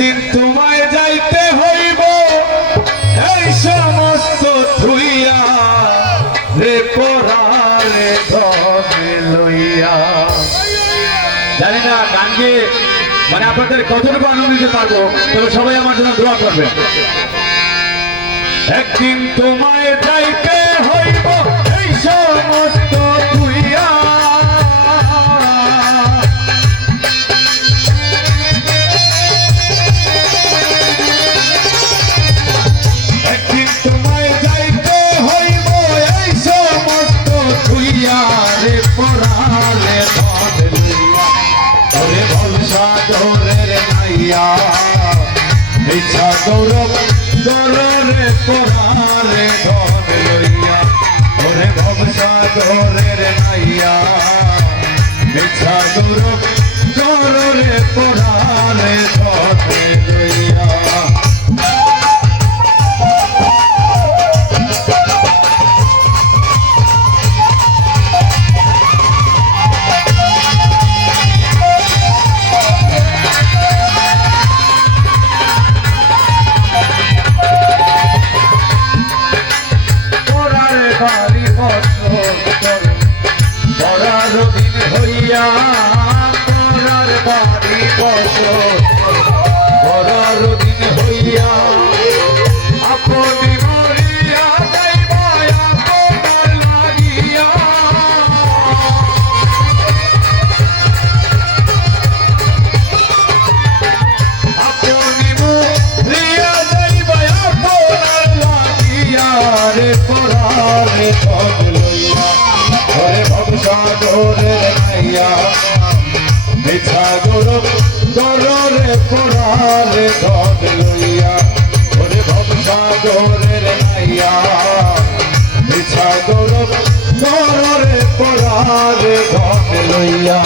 একদিন তোমায় যাইতে হইব এই সমস্ত থুইয়া রে পরারে ধনে লইয়া। জানি না গান গেয়ে মানে আপনাদের কতটুকু আনন্দ দিতে পারবো, তবে সবাই আমার জন্য দোয়া করবেন। একদিন তোমায় যাইতে হইব এই সমস্ত থুইয়া, একদিন তোমায় যাইতে হইব এই সমস্ত থুইয়া রে পরারে ধনে লইয়া। ওরে ভরসা গৌরের নাইয়া ইচ্ছা গৌরব গৌরে পরারে ধনে লইয়া। ওরে ভরসা গৌরের নাইয়া ইচ্ছা গৌরব গৌরে পরারে ধনে লইয়া। মিছা গৌরব গৌরে পরারে ধনে লইয়া। ওরে ভবসা গৌরের নাইয়া মিছা গৌরব গৌরে পরারে ধনে লইয়া।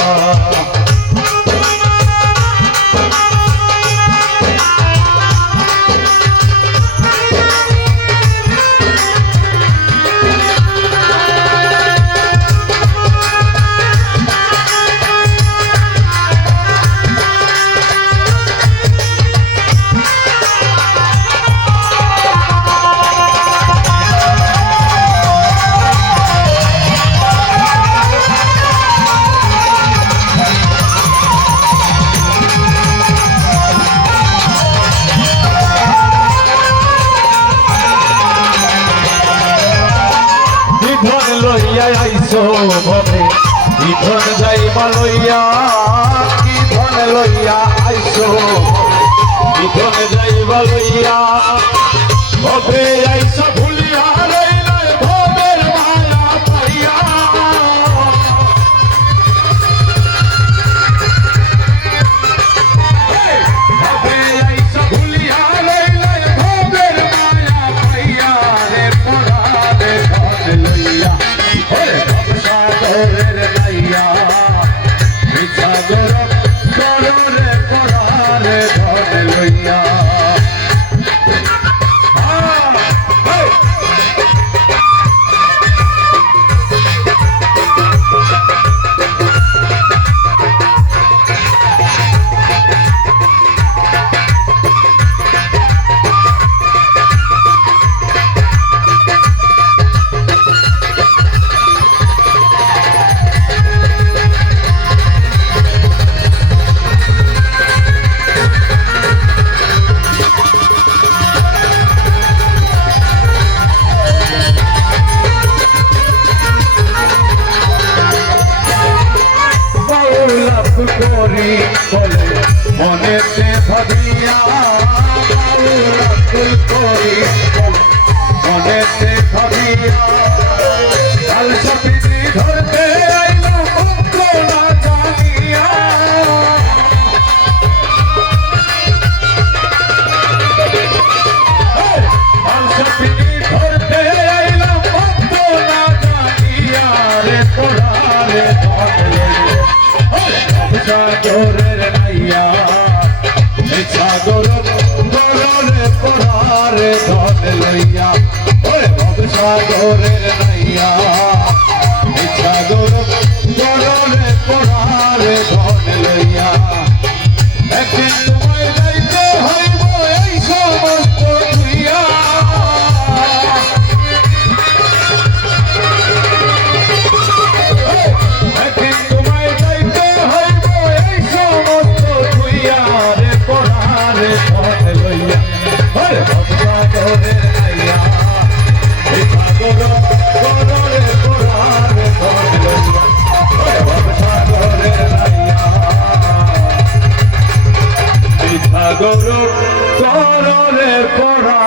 লইয়া আইসো ভবে কি ধন যাইবা লইয়া, কি ধন লইয়া আইসো কি ধন যাইবা লইয়া। ভবে আইসো ভুলিয়া রইলে ভবের মায়া পাইয়া। ভবে আইসো ভুলিয়া রইলে ভবের মায়া পাইয়া রে পরারে ধনে লইয়া। ওরে ভবসা গৌরের নাইয়া মিছা গৌরব গৌরে পরারে ধনে লইয়া। করি বলে মনেতে ভাবিয়া, ফুল করি মনেতে ভাবিয়া। কাল সপিনি ধরতে আইলো মন্ত্র না জানিয়া। কাল সপিনি ধরতে আইলো মন্ত্র না জানিয়া রে পরারে ধনে ভবসা গৌরের নাইয়া মিছা গৌরব গৌরে পরারে ধনে লইয়া। ওরে ভবসা গৌরের নাইয়া সাগর কররে পড়া